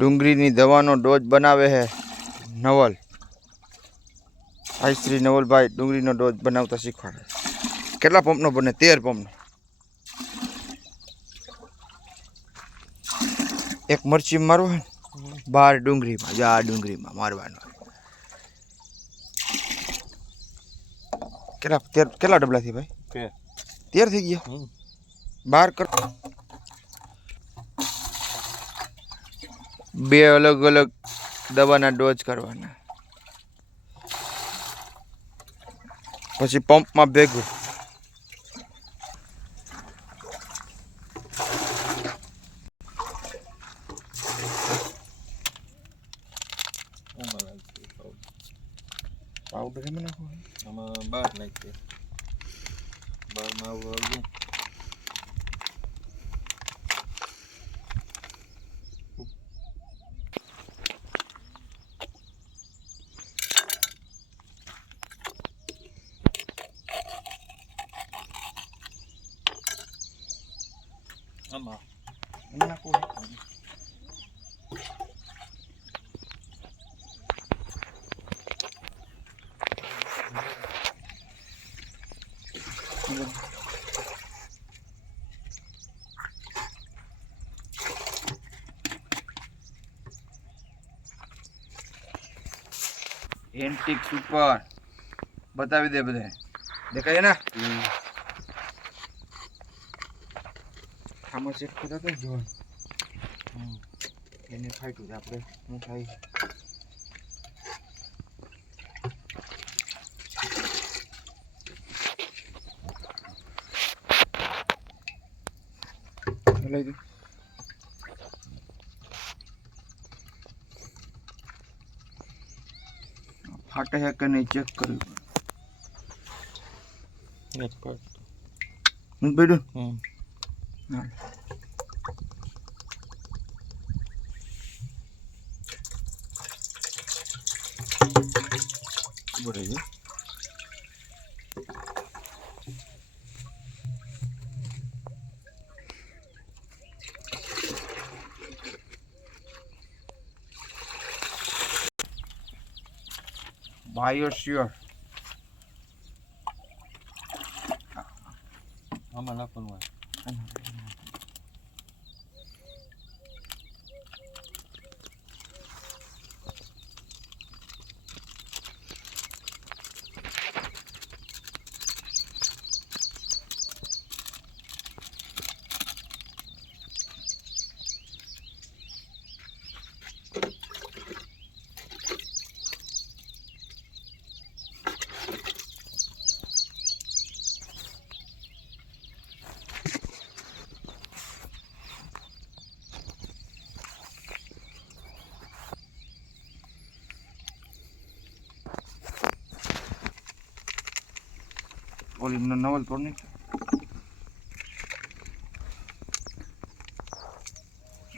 ડુંગળીની દવાનો ડોઝ બનાવે છે નવલ આઈ શ્રી નવલભાઈ ડુંગળીનો ડોઝ બનાવતા શીખવાડે કેટલા પંપનો બને તેર પંપનો એક મરચી મારવો હોય ને બાર ડુંગળીમાં જા આ ડુંગળીમાં મારવાનો કેટલા તેર કેટલા ડબલાથી ભાઈ કે તેર થઈ ગયા હમ. બાર કર બે અલગ અલગ દવાના ડોઝ કરવાના. પછી પંપમાં ભેગું. પાવડર એમાં નાખવાનું? આમાં બાર નાખીએ. બારમાં આવું આવ્યું આમાં એમાં નાખવું એન્ટિક સુપર બતાવી દે બધે દેખાય ને આમાં ચેક કરતા તો જોવાનું હમ. એને ફાટ્યું આપણે હું થાય લઈ દઉં ફાટે છે કે નહીં ચેક કર્યું. હું બેડું હમ. હા બરાબર બાયોશ્યોર Ah, vale. ઓલી નવલ પર નહીં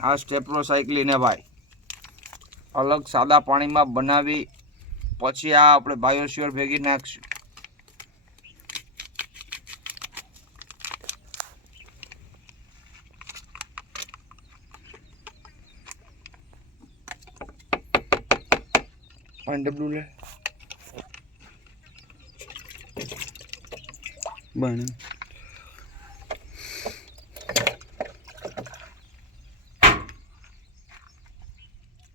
આ સ્ટેપ્રોસાયક્લિન સાયકલીને ભાઈ. અલગ સાદા પાણીમાં બનાવી, પછી આ આપણે બાયોશ્યોર ભેગી નાખશું. ડબલું લે. બને.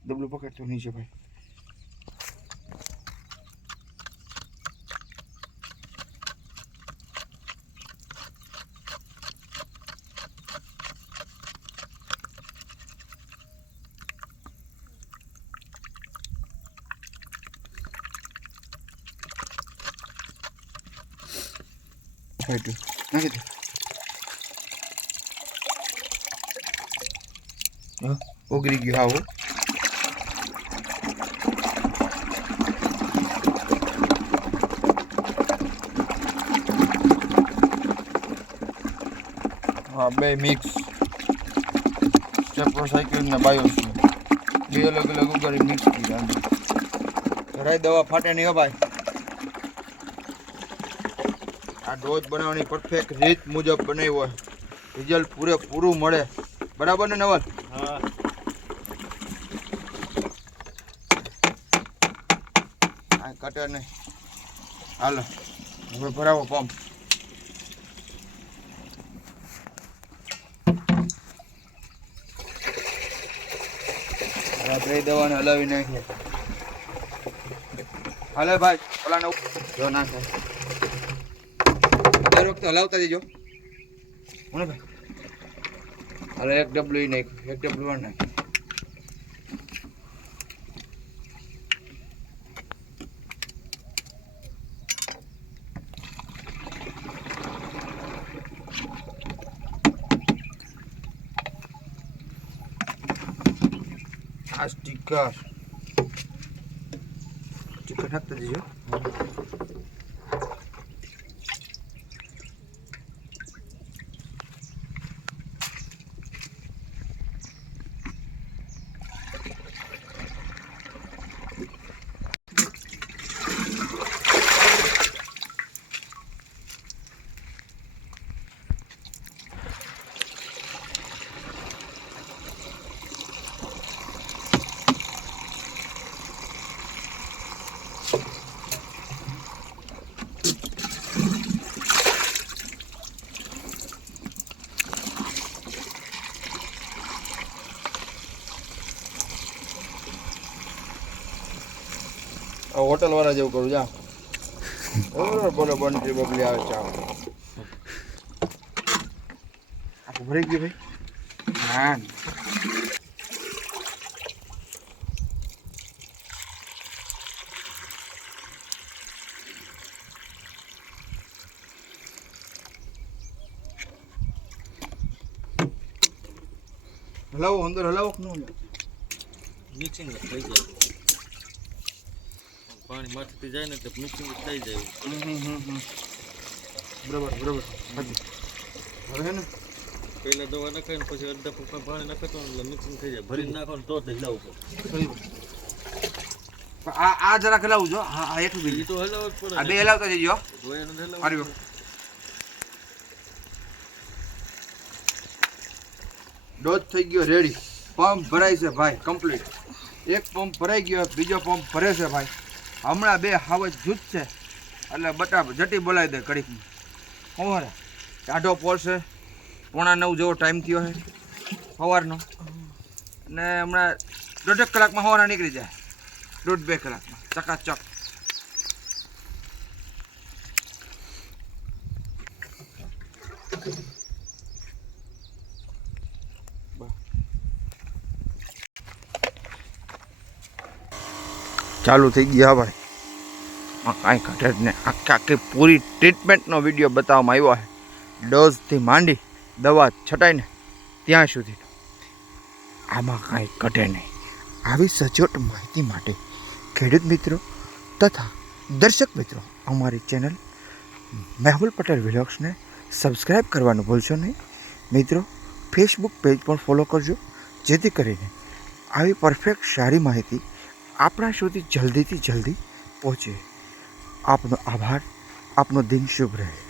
ડબલું પકડ તો નીચે ભાઈ છાંટ્યું નાખી દે હા ઓગળી ગયું હા હો બે મિક્સ સ્ટેપ્રોસાયક્લિન ને બાયોસ્યુ બે અલગ અલગ ઉગાડી મિક્સ કર્યા. જરાય દવા ફાટે નહીં ભાઈ. આ ઢોચ બનાવવાની પરફેક્ટ રીત મુજબ બનાવ્યો રિઝલ્ટ પૂરેપૂરું મળે. બરાબર ને નવલ? હા. આ કટર નહીં. હાલો. હવે ભરાવો પંપ આપણે દવાને હલાવી નાખીએ. હાલે ભાઈ. પેલા નવ જો નાખે. વખતે હલાવતા જજો અરે એક ડબલું ઈ નાખ એક ડબલું નાખ આ સ્ટીકર સ્ટીકર નાખતા જજો હોટલ વાળા જેવું કરું જા. બરોબર બોલો બંટી બબલી આવે ચા આખું ભરી ગયું ભાઈ? ના હલાવો અંદર હલાવો કે ન મિક્સિંગ થઈ જાય. પાણી માથેથી જાય ને તો મિક્સિંગ થઈ જાય. બરાબર બરાબર. હવે હે ને? પહેલા દવા નખાય ને પછી અડધા પપ્પા પાણી નખાતો એટલે મિક્સિંગ થઈ જાય. ભરીને નાખો ને તો જ ગયું. પણ આ આ જરાક હલાવું જો. હા આ એટલું પડે બી તો હલાવ જ આ પડે બે હલાવતા જઈજો જ ડોઝ થઈ ગયો રેડી. પંપ ભરાય છે ભાઈ કમ્પ્લીટ. એક પંપ ભરાઈ ગયો બીજો પંપ ભરે છે ભાઈ. હમણાં બે હાવજ જૂથ છે. એટલે બટા જટી બોલાવી દે કડીકમાં સવારે ટાઢો પોળશે પોણા નવ જેવો ટાઈમ થયો છે સવારનો. અને હમણાં દોઢેક કલાકમાં સવારે નીકળી જાય. દોઢ બે કલાકમાં. ચકાચક. ચાલુ થઈ ગયા ભાઈ. કાંઈ ઘટે જ નહીં. આખી આખી પૂરી ટ્રીટમેન્ટનો વીડિયો બતાવવામાં આવ્યો છે. ડોઝથી માંડી દવા છટાઈને ત્યાં સુધી. આમાં કાંઈ ઘટે નહીં. આવી સચોટ માહિતી માટે ખેડૂત મિત્રો તથા દર્શક મિત્રો, અમારી ચેનલ મેહુલ પટેલ વિલોક્સને સબસ્ક્રાઈબ કરવાનું ભૂલશો નહીં. મિત્રો ફેસબુક પેજ પણ ફોલો કરજો, જેથી કરીને આવી પરફેક્ટ સારી માહિતી આપણા સુધી જલ્દીથી જલ્દી પહોંચે. આપનો આભાર આપનો દિન શુભ રહે.